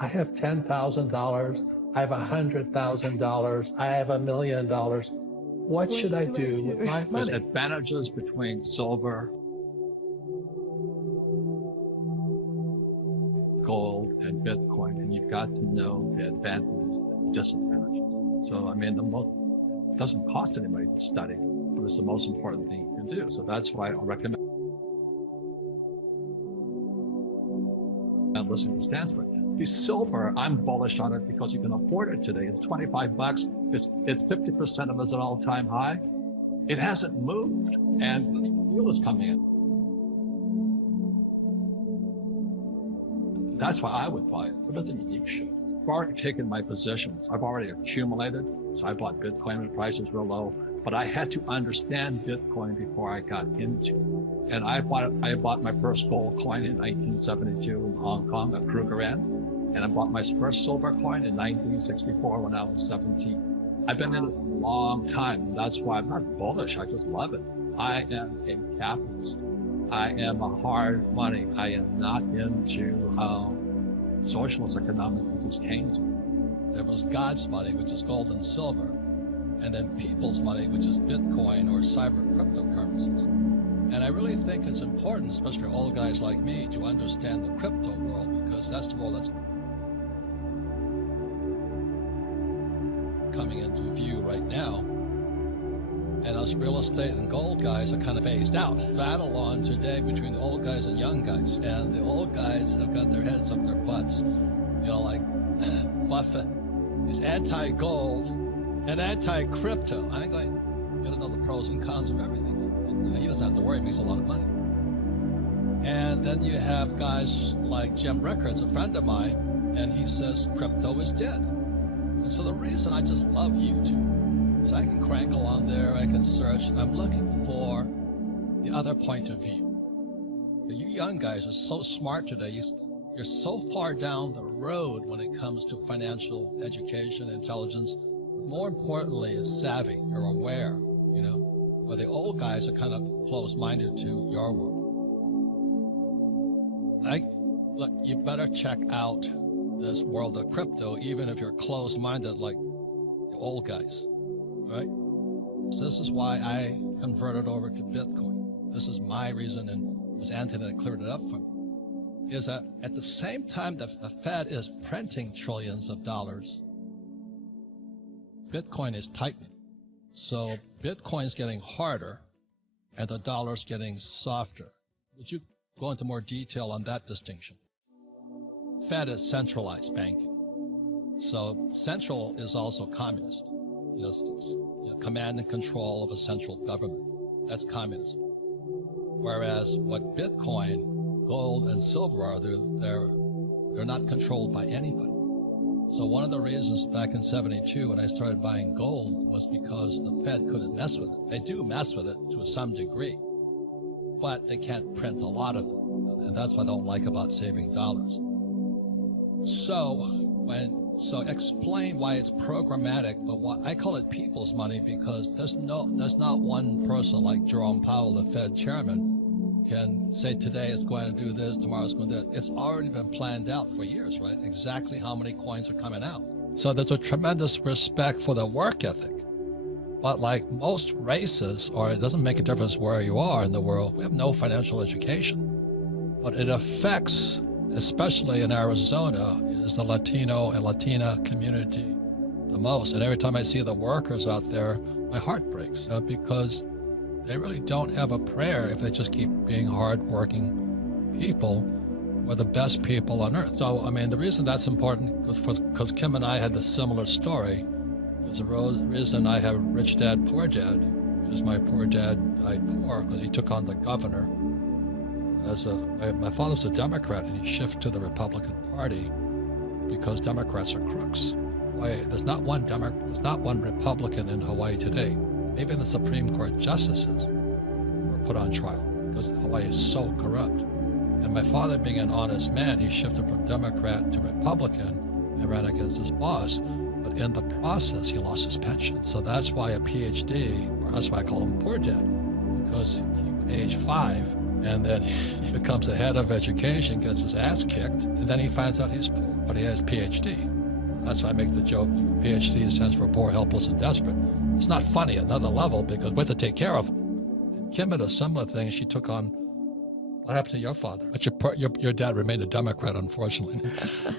I have $10,000, I have $100,000, I have $1 million. What should I do with my money? There's advantages between silver, gold, and Bitcoin, and you've got to know the advantages and disadvantages. So, I mean, it doesn't cost anybody to study, but it's the most important thing you can do. So that's why I recommend listening to Stanford. The silver, I'm bullish on it because you can afford it today. It's $25. It's 50% of its all-time high. It hasn't moved, and fuel is coming in. That's why I would buy it. What doesn't mean you should? I've already taken my positions. I've already accumulated. So I bought Bitcoin when prices were low, but I had to understand Bitcoin before I got into it. And I bought my first gold coin in 1972 in Hong Kong at Krugerrand. And I bought my first silver coin in 1964 when I was 17. I've been in it a long time. And that's why I'm not bullish. I just love it. I am a capitalist. I am a hard money. I am not into socialist economics, which is Keynes. There was God's money, which is gold and silver, and then people's money, which is Bitcoin or cyber cryptocurrencies. And I really think it's important, especially for old guys like me, to understand the crypto world, because that's the world that's coming into view right now. And us real estate and gold guys are kind of phased out. Battle on today between the old guys and young guys. And the old guys have got their heads up their butts. You know, like Buffett is anti-gold and anti-crypto. I'm going, you gotta know the pros and cons of everything. And he doesn't have to worry, he makes a lot of money. And then you have guys like Jim Rickards, a friend of mine, and he says crypto is dead. And so the reason I just love YouTube, I can crank along there, I can search. I'm looking for the other point of view. You young guys are so smart today. You're so far down the road when it comes to financial education, intelligence. More importantly, is savvy. You're aware, you know, where the old guys are kind of closed-minded to your world. Look, you better check out this world of crypto, even if you're closed-minded like the old guys. Right? So this is why I converted over to Bitcoin. This is my reason, and it was Anthony that cleared it up for me. Is that at the same time that the Fed is printing trillions of dollars, Bitcoin is tightening. So Bitcoin's getting harder, and the dollar's getting softer. Would you go into more detail on that distinction? Fed is centralized banking. So central is also communist. You know, command and control of a central government. That's communism. Whereas what Bitcoin, gold, and silver are, they're not controlled by anybody. So one of the reasons back in '72 when I started buying gold was because the Fed couldn't mess with it. They do mess with it to some degree, but they can't print a lot of it. And that's what I don't like about saving dollars. So explain why it's programmatic, but what I call it people's money, because there's not one person like Jerome Powell, the Fed chairman, can say today it's going to do this, tomorrow it's going to do that. It's already been planned out for years, right? Exactly how many coins are coming out. So there's a tremendous respect for the work ethic. But like most races, or it doesn't make a difference where you are in the world, we have no financial education. But it affects, especially in Arizona, is the Latino and Latina community the most. And every time I see the workers out there, my heart breaks, you know, because they really don't have a prayer if they just keep being hard-working people. We're the best people on earth. So, I mean, the reason that's important, because Kim and I had the similar story, is the reason I have Rich Dad, Poor Dad, is my poor dad died poor because he took on the governor. My father's a Democrat, and he shifted to the Republican Party because Democrats are crooks. There's not one Republican in Hawaii today. Maybe the Supreme Court justices were put on trial because Hawaii is so corrupt. And my father, being an honest man, he shifted from Democrat to Republican and ran against his boss. But in the process, he lost his pension. So that's why a PhD, or that's why I call him Poor Dad, because he, at age 5, And then he becomes the head of education, gets his ass kicked, and then he finds out he's poor, but he has PhD. That's why I make the joke, PhD stands for poor, helpless, and desperate. It's not funny at another level because we have to take care of him. And Kim had a similar thing. She took on, what happened to your father? But your dad remained a Democrat, unfortunately.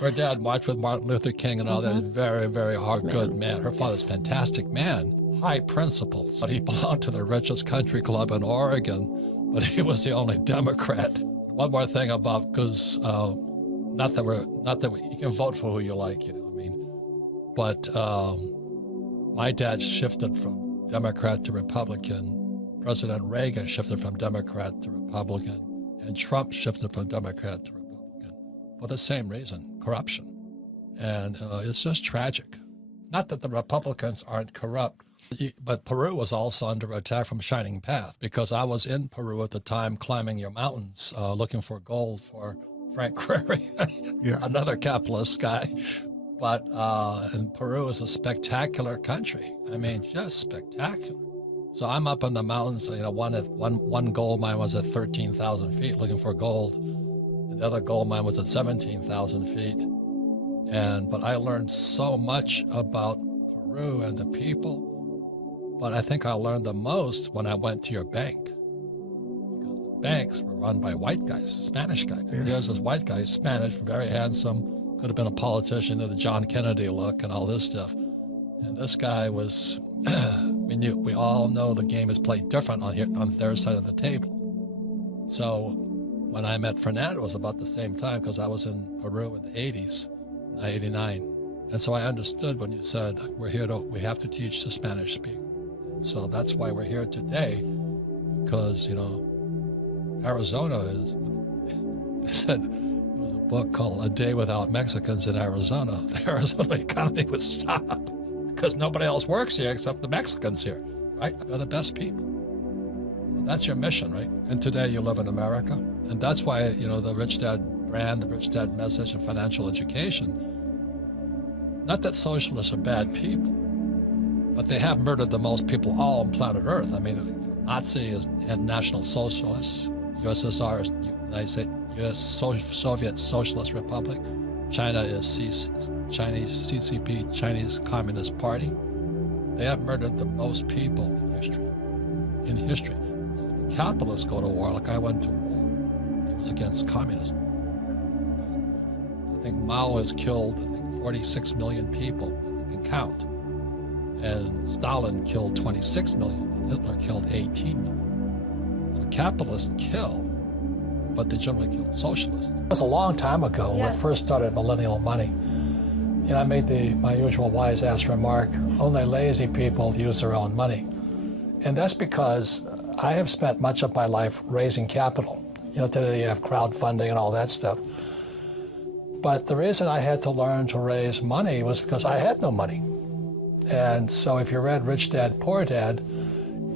Her dad marched with Martin Luther King and all that. Very, very hard, good man. Her father's a fantastic man, high principles. But he belonged to the richest country club in Oregon, but he was the only Democrat. One more thing about, because not that you can vote for who you like, you know what I mean? But my dad shifted from Democrat to Republican. President Reagan shifted from Democrat to Republican. And Trump shifted from Democrat to Republican for the same reason, corruption. And it's just tragic. Not that the Republicans aren't corrupt, but Peru was also under attack from Shining Path, because I was in Peru at the time climbing your mountains looking for gold for Frank Query, another capitalist guy. But and Peru is a spectacular country. I mean, just spectacular. So I'm up in the mountains, you know, one gold mine was at 13,000 feet looking for gold. And the other gold mine was at 17,000 feet. But I learned so much about Peru and the people, but I think I learned the most when I went to your bank, because the banks were run by white guys, Spanish guys. Yeah. Here's this white guy, Spanish, very handsome, could have been a politician, the John Kennedy look and all this stuff. And this guy was, we all know the game is played different on their side of the table. So when I met Fernando, it was about the same time, because I was in Peru in the 80s, 89. And so I understood when you said, we have to teach the Spanish speak. And so that's why we're here today, because, you know, Arizona is, they said, there was a book called A Day Without Mexicans in Arizona. The Arizona economy would stop, because nobody else works here except the Mexicans here, right? They're the best people. So that's your mission, right? And today you live in America. And that's why, you know, the Rich Dad brand, the Rich Dad message, and financial education, not that socialists are bad people, but they have murdered the most people all on planet Earth. I mean, Nazi is and National Socialists, USSR is United States, Soviet Socialist Republic, China is Chinese CCP, Chinese Communist Party. They have murdered the most people in history. So when the capitalists go to war, like I went to war, it was against communism. I think Mao has killed, 46 million people that they can count. And Stalin killed 26 million, and Hitler killed 18 million. So capitalists kill, but they generally kill socialists. It was a long time ago when we first started Millennial Money. You know, I made my usual wise-ass remark, only lazy people use their own money. And that's because I have spent much of my life raising capital. You know, today you have crowdfunding and all that stuff. But the reason I had to learn to raise money was because I had no money. And so if you read Rich Dad, Poor Dad,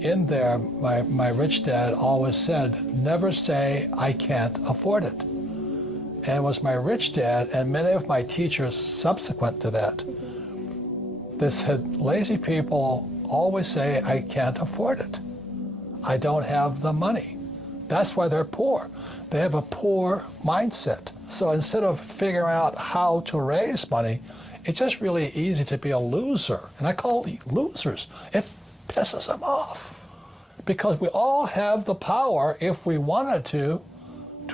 in there, my rich dad always said, never say, I can't afford it. And it was my rich dad and many of my teachers subsequent to that, they said, lazy people always say, I can't afford it. I don't have the money. That's why they're poor. They have a poor mindset. So instead of figuring out how to raise money, it's just really easy to be a loser. And I call them losers. It pisses them off. Because we all have the power, if we wanted to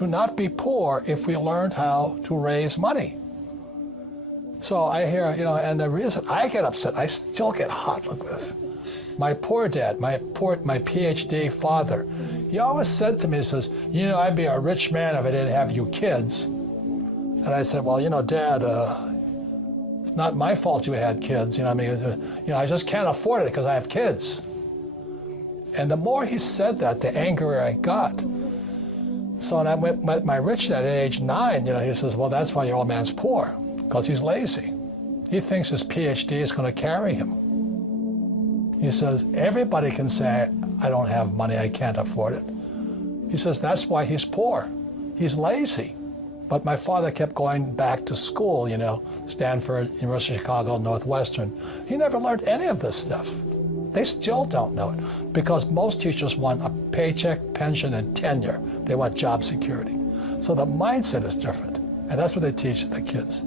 not be poor if we learned how to raise money. So I hear, you know, and the reason I get upset, I still get hot. Look at this. My poor dad, my PhD father, he always said to me, he says, you know, I'd be a rich man if I didn't have you kids. And I said, well, you know, Dad, it's not my fault you had kids. You know, I mean, you know, I just can't afford it because I have kids. And the more he said that, the angrier I got. So when I met my rich dad at age 9, you know, he says, well, that's why your old man's poor, because he's lazy. He thinks his PhD is going to carry him. He says, everybody can say, I don't have money, I can't afford it. He says, that's why he's poor. He's lazy. But my father kept going back to school, you know, Stanford, University of Chicago, Northwestern. He never learned any of this stuff. They still don't know it because most teachers want a paycheck, pension, and tenure. They want job security. So the mindset is different, and that's what they teach the kids.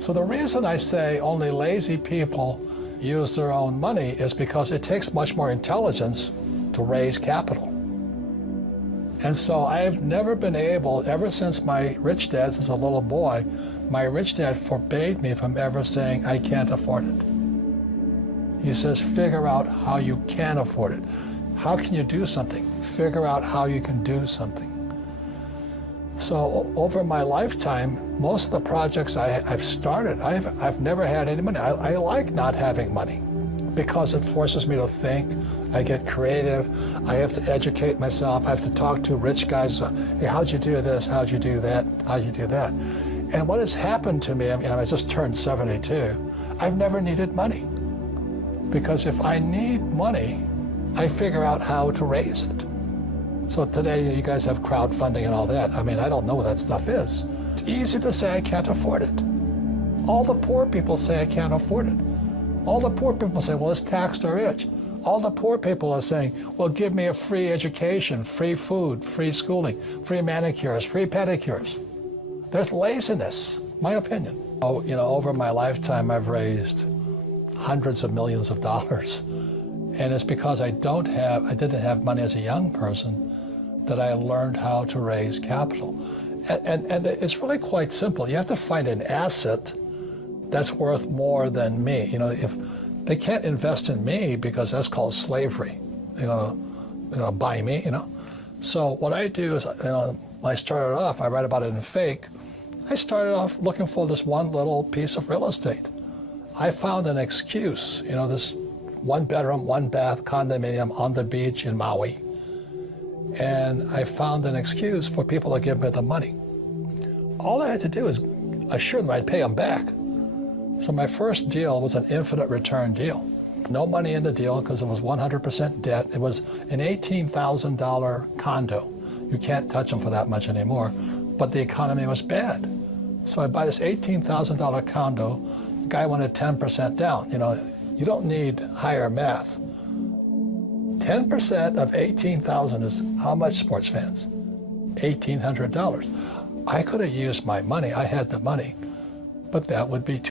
So the reason I say only lazy people use their own money is because it takes much more intelligence to raise capital. And so I've never been able, ever since my rich dad, since a little boy, my rich dad forbade me from ever saying, I can't afford it. He says, figure out how you can afford it. How can you do something? Figure out how you can do something. So over my lifetime, most of the projects I've started, I've never had any money. I like not having money because it forces me to think. I get creative. I have to educate myself. I have to talk to rich guys. Hey, how'd you do this? How'd you do that? How'd you do that? And what has happened to me, I just turned 72, I've never needed money. Because if I need money, I figure out how to raise it. So today you guys have crowdfunding and all that. I don't know what that stuff is. It's easy to say I can't afford it. All the poor people say I can't afford it. All the poor people say, well, it's taxed the rich. All the poor people are saying, well, give me a free education, free food, free schooling, free manicures, free pedicures. There's laziness, my opinion. Over my lifetime, I've raised hundreds of millions of dollars. And it's because I didn't have money as a young person that I learned how to raise capital. And it's really quite simple. You have to find an asset that's worth more than me. If they can't invest in me because that's called slavery, buy me, So what I do is, when I started off, I read about it in Fake. I started off looking for this one little piece of real estate. I found an excuse, this 1-bedroom, 1-bath condominium on the beach in Maui. And I found an excuse for people to give me the money. All I had to do is assure them I'd pay them back. So my first deal was an infinite return deal. No money in the deal because it was 100% debt. It was an $18,000 condo. You can't touch them for that much anymore, but the economy was bad. So I buy this $18,000 condo. The guy wanted 10% down. You don't need higher math. 10% of 18,000 is how much, sports fans? $1,800. I could have used my money. I had the money, but that would be too